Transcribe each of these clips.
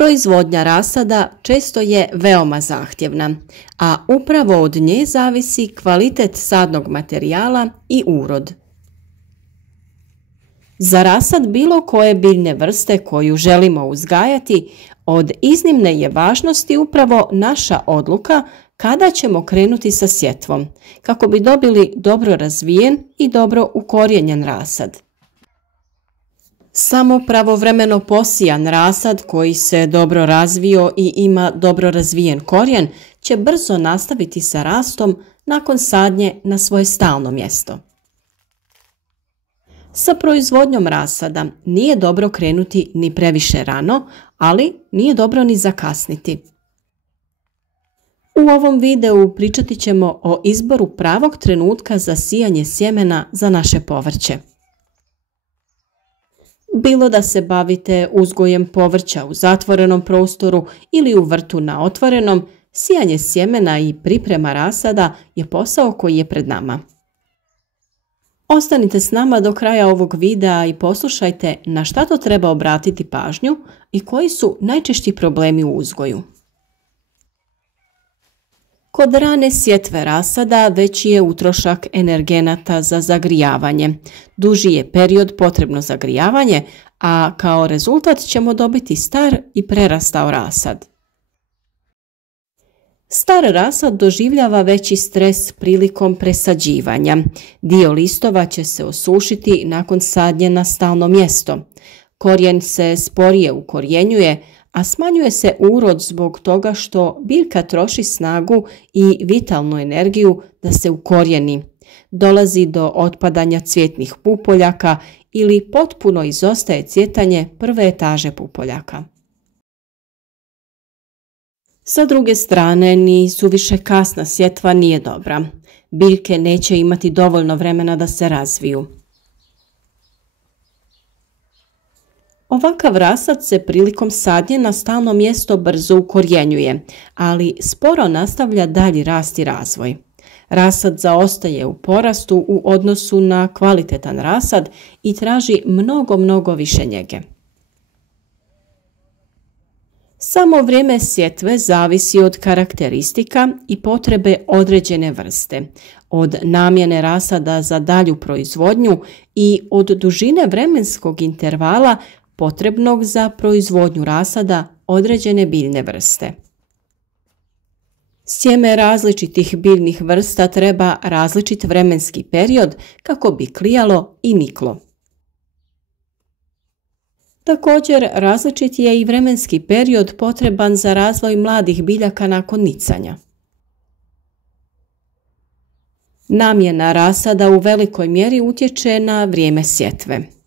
Proizvodnja rasada često je veoma zahtjevna, a upravo od nje zavisi kvalitet sadnog materijala i urod. Za rasad bilo koje biljne vrste koju želimo uzgajati, od iznimne je važnosti upravo naša odluka kada ćemo krenuti sa sjetvom, kako bi dobili dobro razvijen i dobro ukorijenjen rasad. Samo pravovremeno posijan rasad koji se dobro razvio i ima dobro razvijen korijen će brzo nastaviti sa rastom nakon sadnje na svoje stalno mjesto. Sa proizvodnjom rasada nije dobro krenuti ni previše rano, ali nije dobro ni zakasniti. U ovom videu pričati ćemo o izboru pravog trenutka za sijanje sjemena za naše povrće. Bilo da se bavite uzgojem povrća u zatvorenom prostoru ili u vrtu na otvorenom, sijanje sjemena i priprema rasada je posao koji je pred nama. Ostanite s nama do kraja ovog videa i poslušajte na šta to treba obratiti pažnju i koji su najčešći problemi u uzgoju. Kod rane sjetve rasada veći je utrošak energenata za zagrijavanje. Duži je period potrebno zagrijavanje, a kao rezultat ćemo dobiti star i prerastao rasad. Star rasad doživljava veći stres prilikom presađivanja. Dio listova će se osušiti nakon sadnje na stalno mjesto. Korijen se sporije ukorjenjuje, a smanjuje se urod zbog toga što biljka troši snagu i vitalnu energiju da se ukorijeni. Dolazi do otpadanja cvjetnih pupoljaka ili potpuno izostaje cvjetanje prve etaže pupoljaka. Sa druge strane, ni suviše kasna sjetva nije dobra. Biljke neće imati dovoljno vremena da se razviju. Ovakav rasad se prilikom sadnje na stalno mjesto brzo ukorjenjuje, ali sporo nastavlja dalji rast i razvoj. Rasad zaostaje u porastu u odnosu na kvalitetan rasad i traži mnogo više njege. Samo vrijeme sjetve zavisi od karakteristika i potrebe određene vrste, od namjene rasada za dalju proizvodnju i od dužine vremenskog intervala potrebnog za proizvodnju rasada određene biljne vrste. Sjeme različitih biljnih vrsta treba različit vremenski period kako bi klijalo i niklo. Također, različit je i vremenski period potreban za razvoj mladih biljaka nakon nicanja. Namjena rasada u velikoj mjeri utječe na vrijeme sjetve.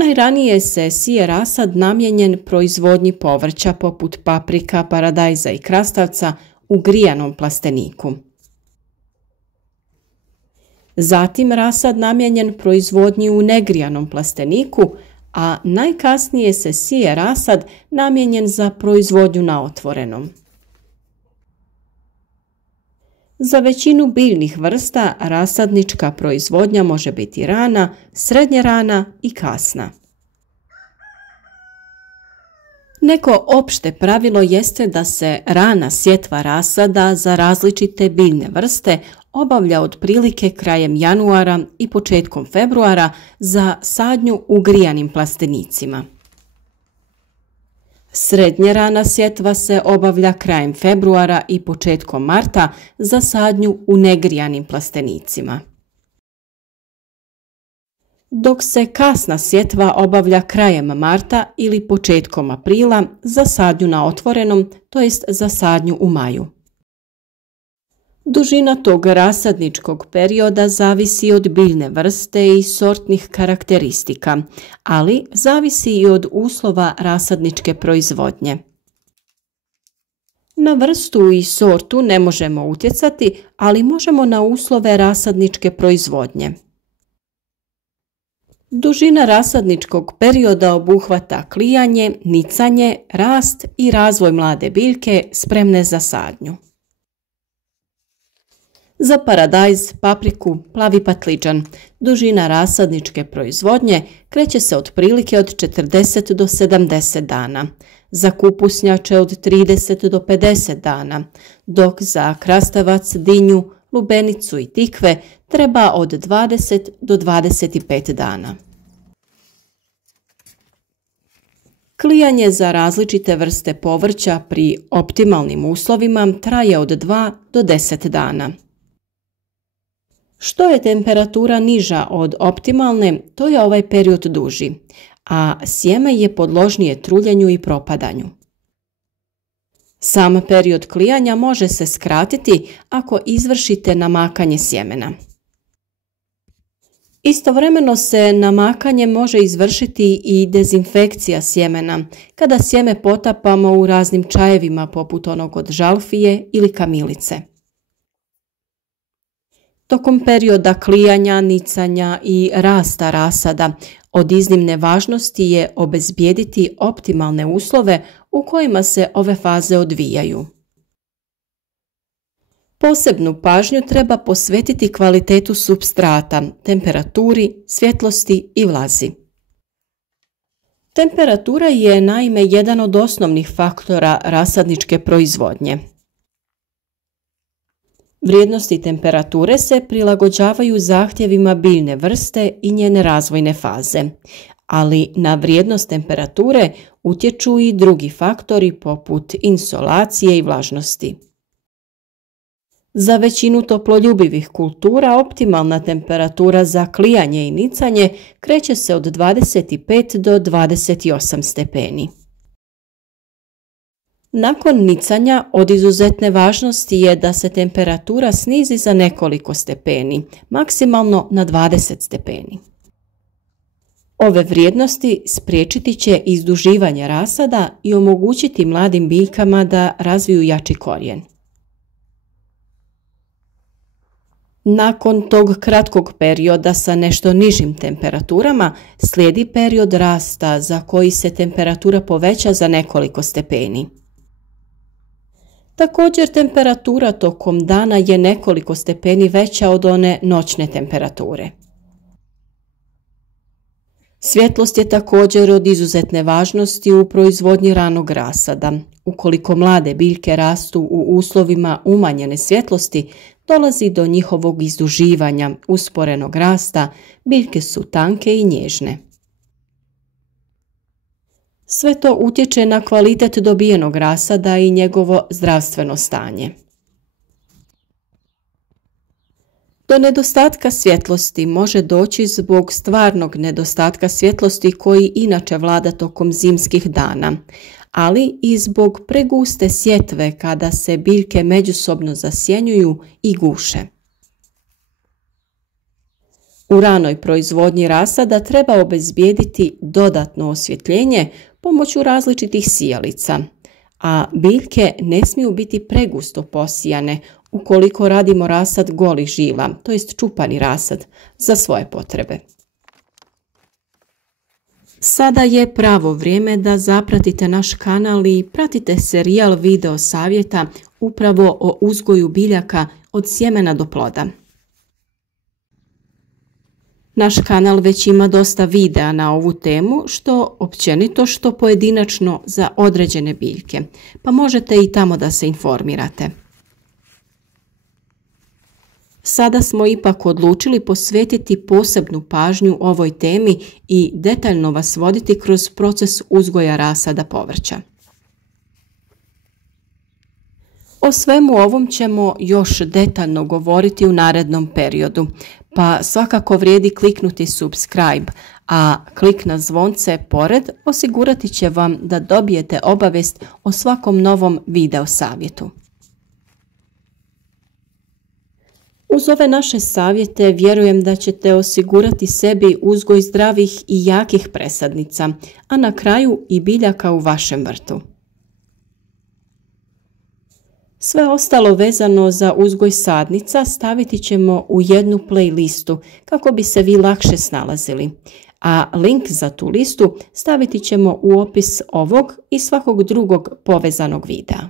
Najranije se sije rasad namijenjen proizvodnji povrća poput paprika, paradajza i krastavca u grijanom plasteniku. Zatim rasad namijenjen proizvodnji u negrijanom plasteniku, a najkasnije se sije rasad namijenjen za proizvodnju na otvorenom. Za većinu biljnih vrsta rasadnička proizvodnja može biti rana, srednje rana i kasna. Neko opšte pravilo jeste da se rana sjetva rasada za različite biljne vrste obavlja otprilike krajem januara i početkom februara za sadnju u grijanim plastenicima. Srednje rana sjetva se obavlja krajem februara i početkom marta za sadnju u negrijanim plastenicima. Dok se kasna sjetva obavlja krajem marta ili početkom aprila za sadnju na otvorenom, to jest za sadnju u maju. Dužina tog rasadničkog perioda zavisi od biljne vrste i sortnih karakteristika, ali zavisi i od uslova rasadničke proizvodnje. Na vrstu i sortu ne možemo utjecati, ali možemo na uslove rasadničke proizvodnje. Dužina rasadničkog perioda obuhvata klijanje, nicanje, rast i razvoj mlade biljke spremne za sadnju. Za paradajz, papriku, plavi patliđan dužina rasadničke proizvodnje kreće se otprilike od 40 do 70 dana, za kupusnjače od 30 do 50 dana, dok za krastavac, dinju, lubenicu i tikve treba od 20 do 25 dana. Klijanje za različite vrste povrća pri optimalnim uslovima traje od 2 do 10 dana. Što je temperatura niža od optimalne, to je ovaj period duži, a sjeme je podložnije truljenju i propadanju. Sam period klijanja može se skratiti ako izvršite namakanje sjemena. Istovremeno se namakanje može izvršiti i dezinfekcija sjemena, kada sjeme potapamo u raznim čajevima poput onog od žalfije ili kamilice. Tokom perioda klijanja, nicanja i rasta rasada od iznimne važnosti je obezbijediti optimalne uslove u kojima se ove faze odvijaju. Posebnu pažnju treba posvetiti kvalitetu supstrata, temperaturi, svjetlosti i vlazi. Temperatura je naime jedan od osnovnih faktora rasadničke proizvodnje. Vrijednosti temperature se prilagođavaju zahtjevima biljne vrste i njene razvojne faze, ali na vrijednost temperature utječu i drugi faktori poput insolacije i vlažnosti. Za većinu toploljubivih kultura optimalna temperatura za klijanje i nicanje kreće se od 25 do 28 stepeni. Nakon nicanja od izuzetne važnosti je da se temperatura snizi za nekoliko stepeni, maksimalno na 20 stepeni. Ove vrijednosti spriječiti će izduživanje rasada i omogućiti mladim biljkama da razviju jači korijen. Nakon tog kratkog perioda sa nešto nižim temperaturama slijedi period rasta za koji se temperatura poveća za nekoliko stepeni. Također temperatura tokom dana je nekoliko stepeni veća od one noćne temperature. Svjetlost je također od izuzetne važnosti u proizvodnji ranog rasada. Ukoliko mlade biljke rastu u uslovima umanjene svjetlosti, dolazi do njihovog izduživanja, usporenog rasta, biljke su tanke i nježne. Sve to utječe na kvalitet dobijenog rasada i njegovo zdravstveno stanje. Do nedostatka svjetlosti može doći zbog stvarnog nedostatka svjetlosti koji inače vlada tokom zimskih dana, ali i zbog preguste sjetve kada se biljke međusobno zasjenjuju i guše. U ranoj proizvodnji rasada treba obezbijediti dodatno osvjetljenje pomoću različitih sijalica, a biljke ne smiju biti pregusto posijane ukoliko radimo rasad golih žila, to jest čupani rasad, za svoje potrebe. Sada je pravo vrijeme da zapratite naš kanal i pratite serijal video savjeta upravo o uzgoju biljaka od sjemena do ploda. Naš kanal već ima dosta videa na ovu temu, što općenito, što pojedinačno za određene biljke, pa možete i tamo da se informirate. Sada smo ipak odlučili posvetiti posebnu pažnju ovoj temi i detaljno vas voditi kroz proces uzgoja rasada povrća. O svemu ovom ćemo još detaljno govoriti u narednom periodu, pa svakako vrijedi kliknuti subscribe, a klik na zvonce pored osigurati će vam da dobijete obavijest o svakom novom video savjetu. Uz ove naše savjete vjerujem da ćete osigurati sebi uzgoj zdravih i jakih presadnica, a na kraju i biljaka u vašem vrtu. Sve ostalo vezano za uzgoj sadnica staviti ćemo u jednu playlistu kako bi se vi lakše snalazili, a link za tu listu staviti ćemo u opis ovog i svakog drugog povezanog videa.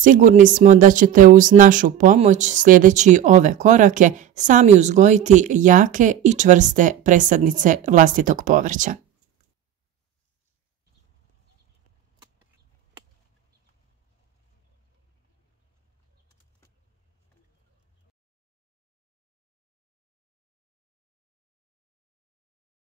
Sigurni smo da ćete uz našu pomoć sljedeći ove korake sami uzgojiti jake i čvrste presadnice vlastitog povrća.